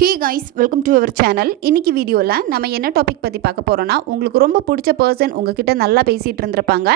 Hey guys, welcome to our channel. இன்னைக்கு வீடியோவில் நம்ம என்ன டாபிக் பற்றி பார்க்க போகிறோன்னா, உங்களுக்கு ரொம்ப பிடிச்ச பர்சன் உங்ககிட்ட நல்லா பேசிகிட்டு இருந்திருப்பாங்க.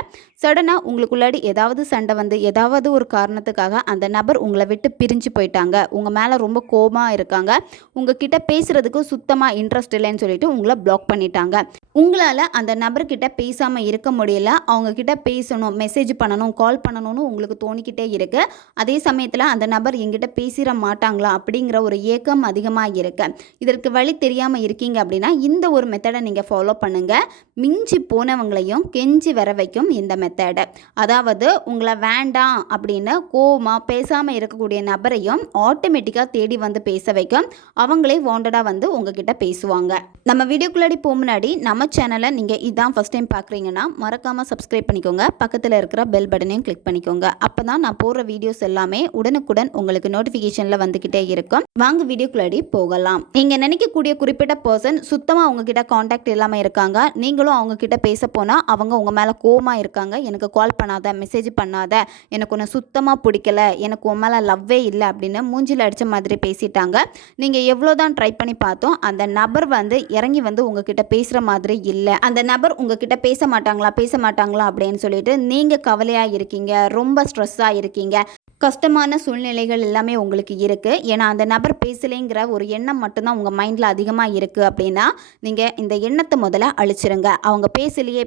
சடனாக உங்களுக்குள்ளாடி ஏதாவது சண்டை வந்து ஏதாவது ஒரு காரணத்துக்காக அந்த நபர் உங்களை விட்டு பிரிஞ்சு போயிட்டாங்க. உங்கள் மேலே ரொம்ப கோபமாக இருக்காங்க. உங்ககிட்ட பேசுகிறதுக்கு சுத்தமாக இன்ட்ரெஸ்ட் இல்லைன்னு சொல்லிட்டு உங்களை பிளாக் பண்ணிட்டாங்க. உங்களால் அந்த நபர்கிட்ட பேசாமல் இருக்க முடியல. அவங்கக்கிட்ட பேசணும், மெசேஜ் பண்ணணும், கால் பண்ணணும்னு உங்களுக்கு தோணிக்கிட்டே இருக்குது. அதே சமயத்தில் அந்த நபர் எங்கிட்ட பேசிட மாட்டாங்களா அப்படிங்கிற ஒரு ஏக்கம் அதிகமாக இருக்கு. இதற்கு வழி தெரியாமல் இருக்கீங்க அப்படின்னா இந்த ஒரு மெத்தடை நீங்கள் ஃபாலோ பண்ணுங்க. மிஞ்சி போனவங்களையும் கெஞ்சி வர வைக்கும் இந்த மெத்தடை. அதாவது உங்களை வேண்டாம் அப்படின்னு கோவமாக பேசாமல் இருக்கக்கூடிய நபரையும் ஆட்டோமேட்டிக்காக தேடி வந்து பேச வைக்கும். அவங்களே வாண்டடாக வந்து உங்ககிட்ட பேசுவாங்க. நம்ம வீடியோக்குள்ளாடி போக முன்னாடி நம்ம சேனலை நீங்கள் இதான் ஃபஸ்ட் டைம் பார்க்குறீங்கன்னா மறக்காமல் சப்ஸ்கிரைப் பண்ணிக்கோங்க. பக்கத்தில் இருக்கிற பெல் பட்டனையும் கிளிக் பண்ணிக்கோங்க. அப்போ தான் நான் போடுற வீடியோஸ் எல்லாமே உடனுக்குடன் உங்களுக்கு நோட்டிஃபிகேஷனில் வந்துக்கிட்டே இருக்கும். வாங்க வீடியோக்குள்ளாடி போகலாம். நீங்கள் நினைக்கக்கூடிய குறிப்பிட்ட பர்சன் சுத்தமாக உங்ககிட்ட காண்டாக்ட் இல்லாமல் இருக்காங்க. நீங்களும் அவங்கக்கிட்ட பேச போனால் அவங்க உங்கள் மேலே கோவமாக இருக்காங்க. எனக்கு கால் பண்ணாத, மெசேஜ் பண்ணாத, எனக்கு ஒன்று சுத்தமாக பிடிக்கல, எனக்கு உன் மேலே லவ்வே இல்லை அப்படின்னு மூஞ்சில் அடித்த மாதிரி பேசிட்டாங்க. நீங்கள் எவ்வளோ தான் ட்ரை பண்ணி பார்த்தோம் அந்த நபர் வந்து இறங்கி வந்து உங்ககிட்ட பேசுகிற மாதிரி இல்லை. அந்த நபர் உங்ககிட்ட பேச மாட்டாங்களா அப்படின்னு சொல்லிட்டு நீங்கள் கவலையாக இருக்கீங்க, ரொம்ப ஸ்ட்ரெஸ்ஸாக இருக்கீங்க. கஷ்டமான சூழ்நிலைகள் எல்லாமே உங்களுக்கு இருக்குது. ஏன்னா அந்த நபர் பேசலைங்கிற ஒரு எண்ணம் மட்டும்தான் உங்கள் மைண்டில் அதிகமாக இருக்குது அப்படின்னா நீங்கள் இந்த எண்ணத்தை முதல்ல அழிச்சிருங்க. அவங்க பேசலையே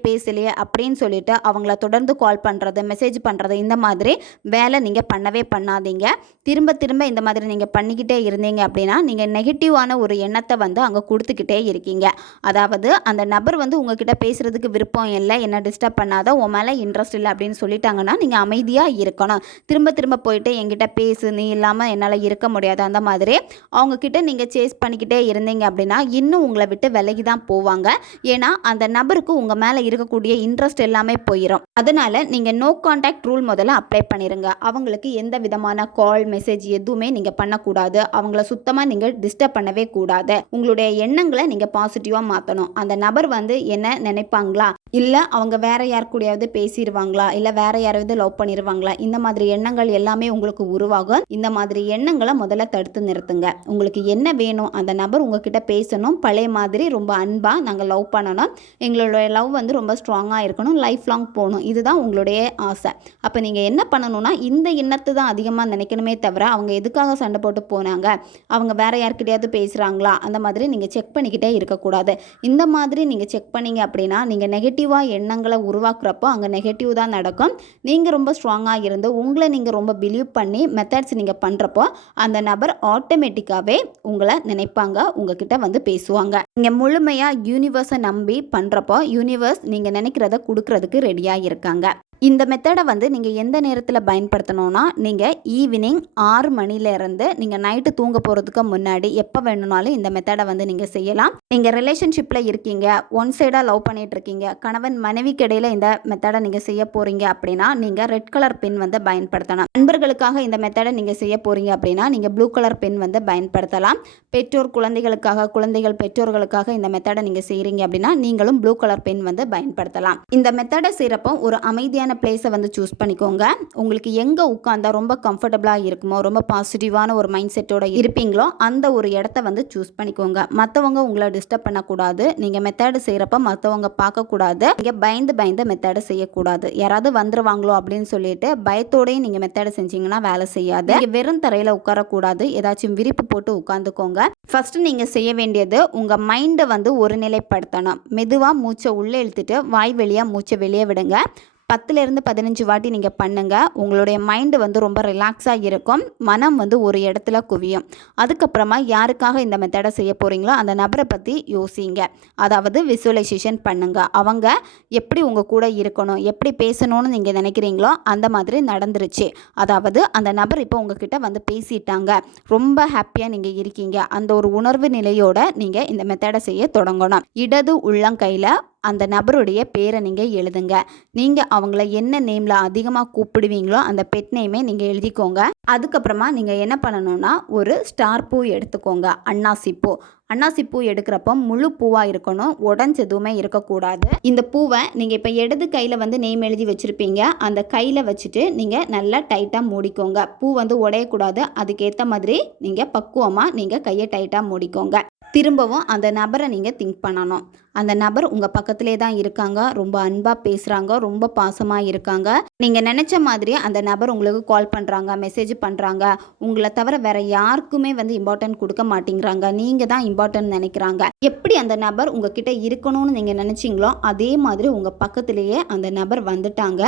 அப்படின்னு சொல்லிட்டு அவங்கள தொடர்ந்து கால் பண்ணுறது, மெசேஜ் பண்ணுறது, இந்த மாதிரி வேலை நீங்கள் பண்ணவே பண்ணாதீங்க. திரும்ப இந்த மாதிரி நீங்கள் பண்ணிக்கிட்டே இருந்தீங்க அப்படின்னா நீங்கள் நெகட்டிவான ஒரு எண்ணத்தை வந்து அங்கே கொடுத்துக்கிட்டே இருக்கீங்க. அதாவது அந்த நபர் வந்து உங்ககிட்ட பேசுகிறதுக்கு விருப்பம் இல்லை, என்ன டிஸ்டர்ப் பண்ணாத, உன் மேலே இன்ட்ரெஸ்ட் இல்லை அப்படின்னு சொல்லிட்டாங்கன்னா நீங்கள் அமைதியாக இருக்கணும். திரும்ப போயிட்டு என்கிட்ட பேசு, நீ இல்லாமல் என்னால் இருக்க முடியாது, அந்த மாதிரி அவங்கக்கிட்ட நீங்கள் சேஸ் பண்ணிக்கிட்டே இருந்தீங்க அப்படின்னா இன்னும் உங்களை விட்டு விலகி தான் போவாங்க. ஏன்னா அந்த நபருக்கு உங்கள் மேலே இருக்கக்கூடிய இன்ட்ரெஸ்ட் எல்லாமே போயிடும். அதனால் நீங்கள் நோ கான்டாக்ட் ரூல் முதல்ல அப்ளை பண்ணிடுங்க. அவங்களுக்கு எந்த விதமான கால், மெசேஜ் எதுவுமே நீங்கள் பண்ணக்கூடாது. அவங்கள சுத்தமாக நீங்கள் டிஸ்டர்ப் பண்ணவே கூடாது. உங்களுடைய எண்ணங்களை நீங்கள் பாசிட்டிவாக மாற்றணும். அந்த நபர் வந்து என்ன நினைப்பாங்களா, இல்லை அவங்க வேற யார் கூடயாவது பேசிடுவாங்களா, இல்லை வேற யாராவது லவ் பண்ணிடுவாங்களா, இந்த மாதிரி எண்ணங்கள் எல்லாமே உங்களுக்கு உருவாகும். இந்த மாதிரி எண்ணங்களை முதல்ல தடுத்து நிறுத்துங்க. உங்களுக்கு என்ன வேணும், அந்த நபர் உங்ககிட்ட பேசணும், பழைய மாதிரி ரொம்ப அன்பாக நாங்கள் லவ் பண்ணணும், எங்களுடைய லவ் வந்து ரொம்ப ஸ்ட்ராங்காக இருக்கணும், லைஃப் லாங் போகணும், இதுதான் உங்களுடைய ஆசை. அப்போ நீங்கள் என்ன பண்ணணும்னா இந்த எண்ணத்தை தான் அதிகமாக நினைக்கணுமே தவிர அவங்க எதுக்காக சண்டை போட்டு போனாங்க, அவங்க வேற யார்கிட்டயாவது பேசுகிறாங்களா, அந்த மாதிரி நீங்கள் செக் பண்ணிக்கிட்டே இருக்கக்கூடாது. இந்த மாதிரி நீங்கள் செக் பண்ணீங்க அப்படின்னா நீங்கள் நெகட்டிவாக எண்ணங்களை உருவாக்குறப்போ அங்கே நெகட்டிவ் தான் நடக்கும். நீங்கள் ரொம்ப ஸ்ட்ராங்காக இருந்து உங்களை நீங்கள் ரொம்ப பிலீவ் பண்ணி மெத்தட்ஸ் நீங்கள் பண்ணுறப்போ அந்த நபர் ஆட்டோமேட்டிக்காகவே உங்களை நினைப்பாங்க, உங்ககிட்ட வந்து பேசுவாங்க. நீங்கள் முழுமையாக யூனிவர்ஸை நம்பி பண்ணுறப்போ யூனிவர்ஸ் நீங்கள் நினைக்கிறத கொடுக்கறதுக்கு ரெடியாக இருக்காங்க. இந்த மெத்தடை வந்து நீங்கள் எந்த நேரத்தில் பயன்படுத்தணும்னா நீங்கள் ஈவினிங் 6 மணிலேருந்து நீங்கள் நைட்டு தூங்க போகிறதுக்கு முன்னாடி எப்போ வேணும்னாலும் இந்த மெத்தடை வந்து நீங்கள் செய்யலாம். நீங்கள் ரிலேஷன்ஷிப்பில் இருக்கீங்க, ஒன் சைடாக லவ் பண்ணிகிட்டு இருக்கீங்க, கணவன் மனைவிக்கு இடையில் இந்த மெத்தடை நீங்கள் செய்ய போகிறீங்க அப்படின்னா நீங்கள் ரெட் கலர் பென் வந்து பயன்படுத்தலாம். நண்பர்களுக்காக இந்த மெத்தடை நீங்கள் செய்ய போகிறீங்க அப்படின்னா நீங்கள் ப்ளூ கலர் பென் வந்து பயன்படுத்தலாம். பெற்றோர் குழந்தைகளுக்காக, குழந்தைகள் பெற்றோர்களுக்காக இந்த மெத்தடை நீங்கள் செய்கிறீங்க அப்படின்னா நீங்களும் ப்ளூ கலர் பென் வந்து பயன்படுத்தலாம். இந்த மெத்தடை செய்கிறப்போ ஒரு அமைதியான பிளேஸை வந்து சூஸ் பண்ணிக்கோங்க. உங்களுக்கு எங்கே உட்கார்ந்தா ரொம்ப கம்ஃபர்டபுளாக இருக்குமோ, ரொம்ப பாசிட்டிவான ஒரு மைண்ட் செட்டோட இருப்பீங்களோ அந்த ஒரு இடத்த வந்து சூஸ் பண்ணிக்கோங்க. மற்றவங்க உங்களை டிஸ்டர்ப் பண்ணக்கூடாது. நீங்கள் மெத்தடு செய்கிறப்ப மற்றவங்க பார்க்கக்கூடாது. நீங்கள் பயந்து மெத்தடு செய்யக்கூடாது. யாராவது வந்துருவாங்களோ அப்படின்னு சொல்லிட்டு பயத்தோடையும் நீங்கள் மெத்தடு செஞ்சீங்கன்னா வேலை செய்யாது. நீங்கள் வெறும் தரையில் உட்காரக்கூடாது. ஏதாச்சும் விரிப்பு போட்டு உட்காந்துக்கோங்க. ஃபர்ஸ்ட் நீங்கள் செய்ய வேண்டியது உங்கள் மைண்டை வந்து ஒரு நிலைப்படுத்தணும். மெதுவாக மூச்சை உள்ளே இழுத்துட்டு வாய் வழியாக மூச்சை வெளியே விடுங்க. 10லேருந்து 15 வாட்டி நீங்கள் பண்ணுங்கள். உங்களுடைய மைண்டு வந்து ரொம்ப ரிலாக்ஸாக இருக்கும். மனம் வந்து ஒரு இடத்துல குவியும். அதுக்கப்புறமா யாருக்காக இந்த மெத்தடை செய்ய போகிறீங்களோ அந்த நபரை பற்றி யோசிங்க. அதாவது விசுவலைசேஷன் பண்ணுங்கள். அவங்க எப்படி உங்கள் கூட இருக்கணும், எப்படி பேசணும்னு நீங்கள் நினைக்கிறீங்களோ அந்த மாதிரி நடந்துருச்சு. அதாவது அந்த நபர் இப்போ உங்ககிட்ட வந்து பேசிட்டாங்க, ரொம்ப ஹாப்பியாக நீங்கள் இருக்கீங்க. அந்த ஒரு உணர்வு நிலையோட நீங்கள் இந்த மெத்தடை செய்ய தொடங்கணும். இடது உள்ளங்கையில் அந்த நபருடைய பேரை நீங்கள் எழுதுங்க. நீங்கள் அவங்கள என்ன நேமில் அதிகமாக கூப்பிடுவீங்களோ அந்த பெட் நேமே நீங்கள் எழுதிக்கோங்க. அதுக்கப்புறமா நீங்கள் என்ன பண்ணணும்னா ஒரு ஸ்டார் பூ எடுத்துக்கோங்க. அன்னாசி பூ. அன்னாசி பூ எடுக்கிறப்போ முழு பூவாக இருக்கணும், உடஞ்சி எதுவுமே இருக்கக்கூடாது. இந்த பூவை நீங்கள் இப்போ இடது கையில் வந்து நேம் எழுதி வச்சுருப்பீங்க, அந்த கையில் வச்சுட்டு நீங்கள் நல்லா டைட்டாக மூடிக்கோங்க. பூ வந்து உடையக்கூடாது. அதுக்கேற்ற மாதிரி நீங்கள் பக்குவமாக நீங்கள் கையை டைட்டாக மூடிக்கோங்க. திரும்பவும் அந்த நபரை நீங்கள் திங்க் பண்ணணும். அந்த நபர் உங்கள் பக்கத்திலே தான் இருக்காங்க, ரொம்ப அன்பாக பேசுகிறாங்க, ரொம்ப பாசமாக இருக்காங்க. நீங்கள் நினச்ச மாதிரி அந்த நபர் உங்களுக்கு கால் பண்ணுறாங்க, மெசேஜ் பண்ணுறாங்க. உங்களை தவிர வேறு யாருக்குமே வந்து இம்பார்ட்டன்ட் கொடுக்க மாட்டேங்கிறாங்க, நீங்கள் தான் இம்பார்ட்டன்ட் நினைக்கிறாங்க. எப்படி அந்த நபர் உங்ககிட்ட இருக்கணும்னு நீங்கள் நினச்சிங்களோ அதே மாதிரி உங்கள் பக்கத்திலேயே அந்த நபர் வந்துட்டாங்க.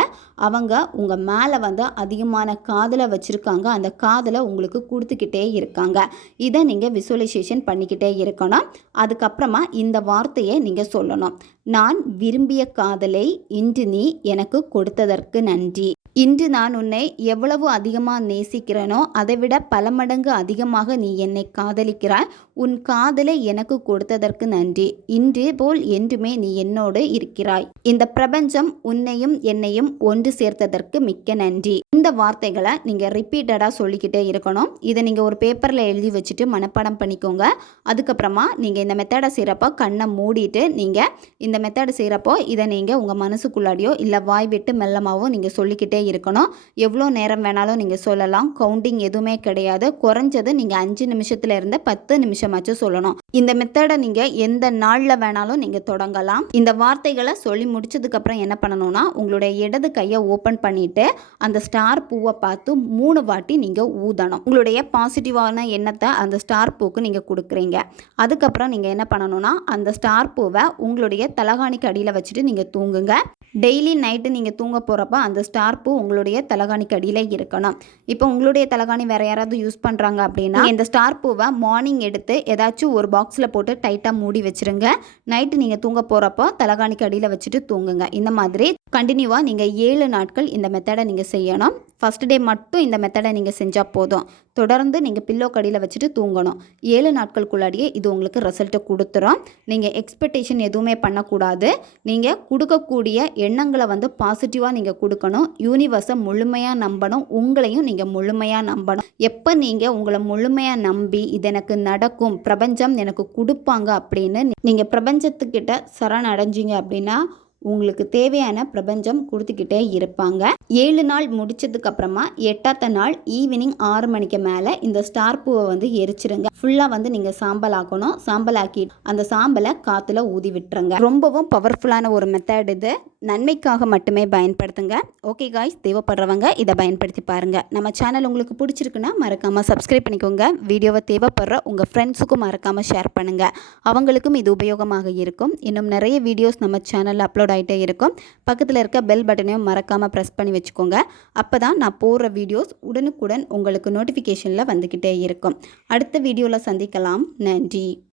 அவங்க உங்கள் மேலே வந்து அதிகமான காதலை வச்சுருக்காங்க. அந்த காதலை உங்களுக்கு கொடுத்துக்கிட்டே இருக்காங்க. இதை நீங்கள் விசுவலைசேஷன் பண்ணிக்கிட்டே இருக்கணும். அதுக்கப்புறமா இந்த வார்த்தையை நீங்கள் சொல்லணும். நான் விரும்பிய காதலை இன்று நீ எனக்கு கொடுத்ததற்கு நன்றி. இன்று நான் உன்னை எவ்வளவு அதிகமாக நேசிக்கிறேனோ அதைவிட பல மடங்கு அதிகமாக நீ என்னை காதலிக்கிறாய். உன் காதலை எனக்கு கொடுத்ததற்கு நன்றி. இன்று போல் என்றுமே நீ என்னோடு இருக்கிறாய். இந்த பிரபஞ்சம் உன்னையும் என்னையும் ஒன்று சேர்த்ததற்கு மிக்க நன்றி. இந்த வார்த்தைகளை நீங்கள் ரிப்பீட்டடாக சொல்லிக்கிட்டே இருக்கணும். இதை நீங்கள் ஒரு பேப்பரில் எழுதி வச்சுட்டு மனப்பாடம் பண்ணிக்கோங்க. அதுக்கப்புறமா நீங்கள் இந்த மெத்தடை செய்கிறப்போ கண்ணை மூடிட்டு நீங்கள் இந்த மெத்தடை செய்கிறப்போ இதை நீங்கள் உங்கள் மனசுக்குள்ளாடியோ இல்லை வாய் விட்டு மெல்லமாவோ நீங்கள் சொல்லிக்கிட்டே இருக்கணும். எவ்வளோ நேரம் வேணாலும் நீங்கள் சொல்லலாம். கவுண்டிங் எதுவுமே கிடையாது. குறைஞ்சது நீங்கள் 5 நிமிஷத்துல இருந்து 10 நிமிஷமாச்சும் சொல்லணும். இந்த மெத்தடை நீங்கள் எந்த நாளில் வேணாலும் நீங்கள் தொடங்கலாம். இந்த வார்த்தைகளை சொல்லி முடிச்சதுக்கப்புறம் என்ன பண்ணணும்னா உங்களுடைய இடது கையை ஓப்பன் பண்ணிவிட்டு அந்த ஸ்டார் பூவை பார்த்து 3 வாட்டி நீங்கள் ஊதணும். உங்களுடைய பாசிட்டிவான எண்ணத்தை அந்த ஸ்டார் பூவுக்கு நீங்கள் கொடுக்குறீங்க. அதுக்கப்புறம் நீங்கள் என்ன பண்ணணும்னா அந்த ஸ்டார் பூவை உங்களுடைய தலகாணிக்கு அடியில் வச்சுட்டு நீங்கள் தூங்குங்க. டெய்லி நைட்டு நீங்கள் தூங்க போகிறப்ப அந்த ஸ்டார் பூ உங்களுடைய தலகாணிக்கு அடியில் இருக்கணும். இப்போ உங்களுடைய தலகாணி வேறு யாராவது யூஸ் பண்ணுறாங்க அப்படின்னா இந்த ஸ்டார் பூவை மார்னிங் எடுத்து ஏதாச்சும் ஒரு பாக்ஸில் போட்டு டைட்டாக மூடி வச்சுருங்க. நைட்டு நீங்கள் தூங்க போகிறப்போ தலகாணிக்கு அடியில் வச்சுட்டு தூங்குங்க. இந்த மாதிரி கண்டினியூவாக நீங்கள் 7 நாட்கள் இந்த மெத்தடை நீங்கள் செய்யணும். ஃபஸ்ட் டே மட்டும் இந்த மெத்தடை நீங்கள் செஞ்சால் போதும். தொடர்ந்து நீங்கள் பில்லோ கடியில் வச்சுட்டு தூங்கணும். 7 நாட்களுக்குள்ளாடியே இது உங்களுக்கு ரிசல்ட்டை கொடுத்துரும். நீங்கள் எக்ஸ்பெக்டேஷன் எதுவுமே பண்ணக்கூடாது. நீங்கள் கொடுக்கக்கூடிய எண்ணங்களை வந்து பாசிட்டிவாக நீங்கள் கொடுக்கணும். யூனிவர்ஸை முழுமையாக நம்பணும். உங்களையும் நீங்கள் முழுமையாக நம்பணும். எப்போ நீங்கள் உங்களை முழுமையாக நம்பி இது எனக்கு நடக்கும், பிரபஞ்சம் எனக்கு கொடுப்பாங்க அப்படின்னு நீங்கள் பிரபஞ்சத்துக்கிட்ட சரணடைஞ்சிங்க அப்படின்னா உங்களுக்கு தேவையான பிரபஞ்சம் கொடுத்துக்கிட்டே இருப்பாங்க. 7 நாள் முடிச்சதுக்கப்புறமா 8வது நாள் ஈவினிங் 6 மணிக்கு மேலே இந்த ஸ்டார் பூவை வந்து எரிச்சிருங்க. ஃபுல்லாக வந்து நீங்கள் சாம்பல் ஆக்கணும். சாம்பல் ஆக்கி அந்த சாம்பலை காற்றுல ஊதி விட்டுருங்க. ரொம்பவும் பவர்ஃபுல்லான ஒரு மெத்தட் இது. நன்மைக்காக மட்டுமே பயன்படுத்துங்க. ஓகே காய்ஸ், தேவைப்படுறவங்க இதை பயன்படுத்தி பாருங்கள். நம்ம சேனல் உங்களுக்கு பிடிச்சிருக்குன்னா மறக்காமல் சப்ஸ்கிரைப் பண்ணிக்கோங்க. வீடியோவை தேவைப்படுற உங்கள் ஃப்ரெண்ட்ஸுக்கும் மறக்காமல் ஷேர் பண்ணுங்கள். அவங்களுக்கும் இது உபயோகமாக இருக்கும். இன்னும் நிறைய வீடியோஸ் நம்ம சேனலில் அப்லோட் ஆகிட்டே இருக்கும். பக்கத்தில் இருக்க பெல் பட்டனையும் மறக்காமல் ப்ரெஸ் பண்ணி வச்சுக்கோங்க. அப்போ தான் நான் போடுற வீடியோஸ் உடனுக்குடன் உங்களுக்கு நோட்டிஃபிகேஷனில் வந்துக்கிட்டே இருக்கும். அடுத்த வீடியோவில் சந்திக்கலாம். நன்றி.